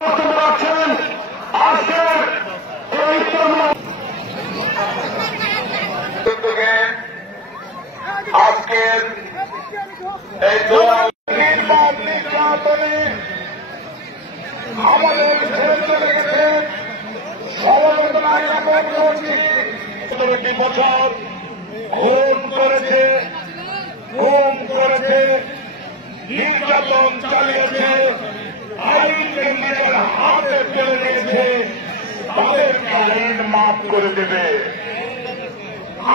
আজকের এই নির্বাচনে আমাদের ছেড়ে চলে গেছে সমবেদনায় জ্ঞাপন করছি। 17টি বছর খুন করেছে, গুম করেছে, নির্যাতন চালিয়েছে, আইনকে নিজের হাতে তুলে নিয়েছে, তাদেরকে আইন মাফ করে দেবে।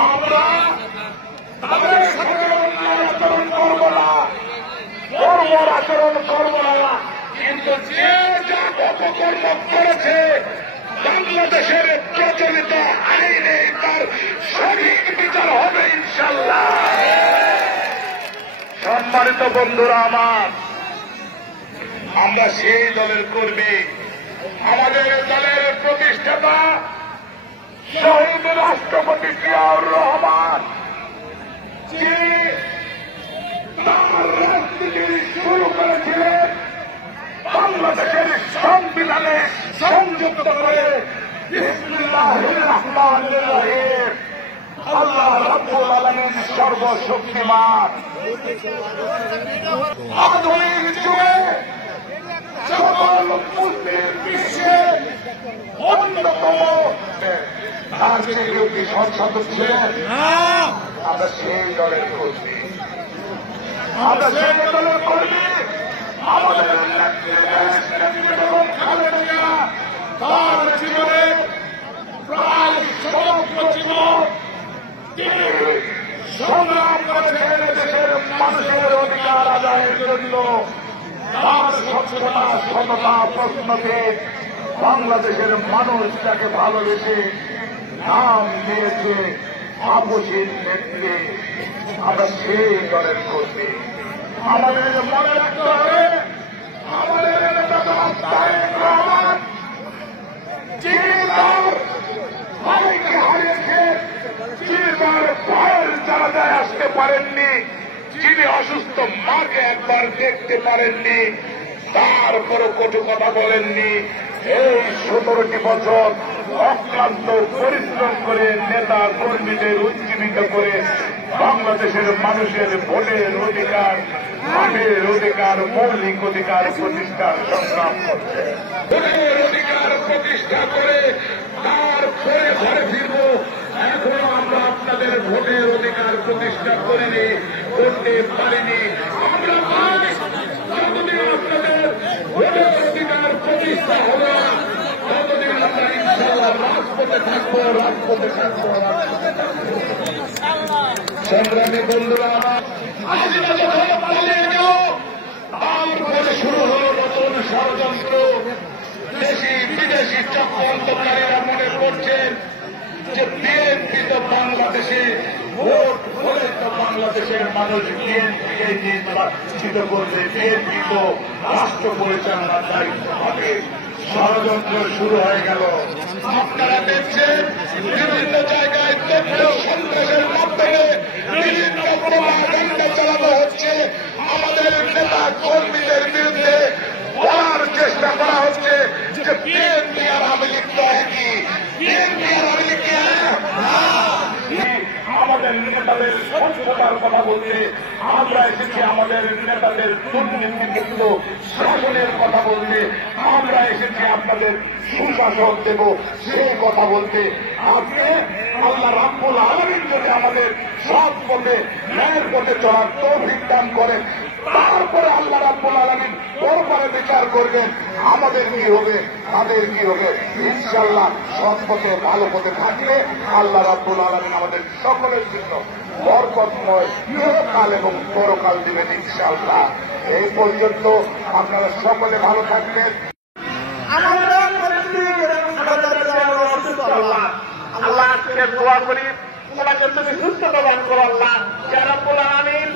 আমরা তাদের সাথে অন্যায় আচরণ করব না, কর্মর আচরণ করব না, কিন্তু যে যা অপকর্ম করেছে বাংলাদেশের প্রচলিত আইনে তার সঠিক বিচার হবে ইনশাল্লাহ। সম্মানিত বন্ধুরা আমার, আমরা সেই দলের কর্মী, আমাদের দলের প্রতিষ্ঠাতা শহীদ রাষ্ট্রপতি জিয়াউর রহমান, যিনি তার রাজনীতি শুরু করেছিলেন বাংলাদেশের সংবিধানে সংযুক্ত করে বিসমিল্লাহির রহমানির রহিম, আল্লাহ রাব্বুল আলামিন সর্বশক্তিমান। আধুনিক যুগে সকল মুসলিম বিশ্বে অন্যতম রাজনীতি সংসদ ছিলেন। আমরা সেই দলের কর্মী, আমরা সেই দলের কর্মী। আমাদের তার জীবনে প্রায় সমগ্র জীবন তিনি সংগ্রাম করেছেন দেশের মানুষের অধিকার আদায়ের জন্য। তার স্বচ্ছতা, সততা, প্রশ্নকে বাংলাদেশের মানুষ তাকে ভালোবেসে নাম দিয়েছে আপসীর নেত্রী। আমরা সেই দলের কর্মী। আমাদের মনে রাখতে হবে, আমাদের নেতা তারেক রহমান, যিনি তার ভাইকে হারিয়েছেন, যিনি তার ভাইয়ের জানাজায় আসতে পারেননি, যিনি অসুস্থ মাকে একবার দেখতে পারেননি, তারপরও কটু কথা বলেননি। এই 17টি বছর অক্লান্ত পরিশ্রম করে নেতা কর্মীদের উজ্জীবিত করে বাংলাদেশের মানুষের ভোটের অধিকার, মানের অধিকার, মৌলিক অধিকার প্রতিষ্ঠার সংগ্রাম করছে। ভোটের অধিকার প্রতিষ্ঠা করে তারপরে ঘরে ফিরব। এখনো আমরা আপনাদের ভোটের অধিকার প্রতিষ্ঠা করিনি, করতে পারিনি। আমরা যতদিন আপনাদের ভোটের অধিকার প্রতিষ্ঠা হবে ততদিন আমরা ইনশাআল্লাহ রাজপথে থাকবো, রাজপথে থাকবো। সংগ্রামী বন্ধুরা, তারপরে শুরু হল নতুন ষড়যন্ত্র। দেশি বিদেশি চক্রান্তকারীরা মনে করছেন যে বিএনপি তো বাংলাদেশে ভোট হলে তো বাংলাদেশের মানুষ বিএনপিকে নির্বাচিত করবে, বিএনপি তো রাষ্ট্র পরিচালনার দায়িত্ব হবে। ষড়যন্ত্র শুরু হয়ে গেল। আপনারা দেখছেন বিভিন্ন জায়গায় তথ্য সন্ত্রাসের মাধ্যমে বিভিন্ন প্রপাগান্ডা চালানো হচ্ছে। আমাদের নেতা কর্মীদের বিরুদ্ধে বলার চেষ্টা করা হচ্ছে যে বিএনপি আর আওয়ামী লীগ তো একই, বিএনপি আর আওয়ামী লীগ আমাদের নেতাদের স্বচ্ছতার কথা বলতে, আমরা এসেছি আমাদের নেতাদের দুর্নীতিমুক্ত শাসনের কথা বলতে, আমরা এসেছি আপনাদের সুশাসন দেব সেই কথা বলতে। আপনি আল্লাহ রাব্বুল আলামিন যদি আমাদের সৎ পথে ন্যায়ের পথে চলার তৌফিক দান করেন, তারপরে আল্লাহ রাব্বুল আলামিন পরপরে বিচার করবেন আমাদের কি হবে, তাদের কি হবে। ইনশাআল্লাহ সৎ পথে ভালো পথে থাকলে আল্লাহ রাব্বুল আলামিন আমাদের সকলের জন্য বরকতময় ইহকাল এবং পরকাল দিবেন ইনশাআল্লাহ। এই পর্যন্ত আপনারা সকলে ভালো থাকবেন। আল্লাহকে দোয়া করি ওনাকে তুমি সুস্থ প্রদান করো আল্লাহ। ইয়া রাব্বুল আলামিন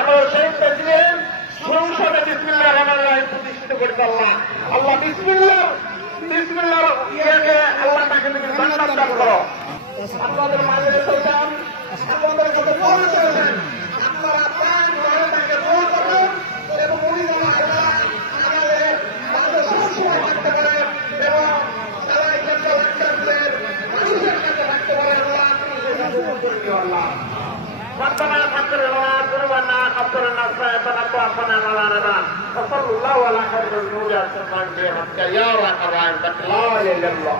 আমাদের শেখ প্রেসিডেন্ট সংসদে বিসমিল্লাহির রহমানির রহিম প্রতিষ্ঠিত করতে আল্লাহ। আল্লাহ বিসমিল্লাহ ইয়াকে আল্লাহ তাকে তুমি জান্নাত দান করো। আপনাদের মাঝে সন্তান আপনাদের সাথে পৌঁছে করেছেন, আপনারা প্রাণ ধরে তাকে দোয়া করবেন এবং উনি যেন আমাদের সবসময় থাকতে পারেন এবং সবাই মানুষের সাথে থাকতে পারেন আল্লাহ ربنا تقبل لنا ذنوبنا وغفر لنا سيئاتنا وتوفنا وصلى الله على خير النور يا رب العالمين لا اله الا الله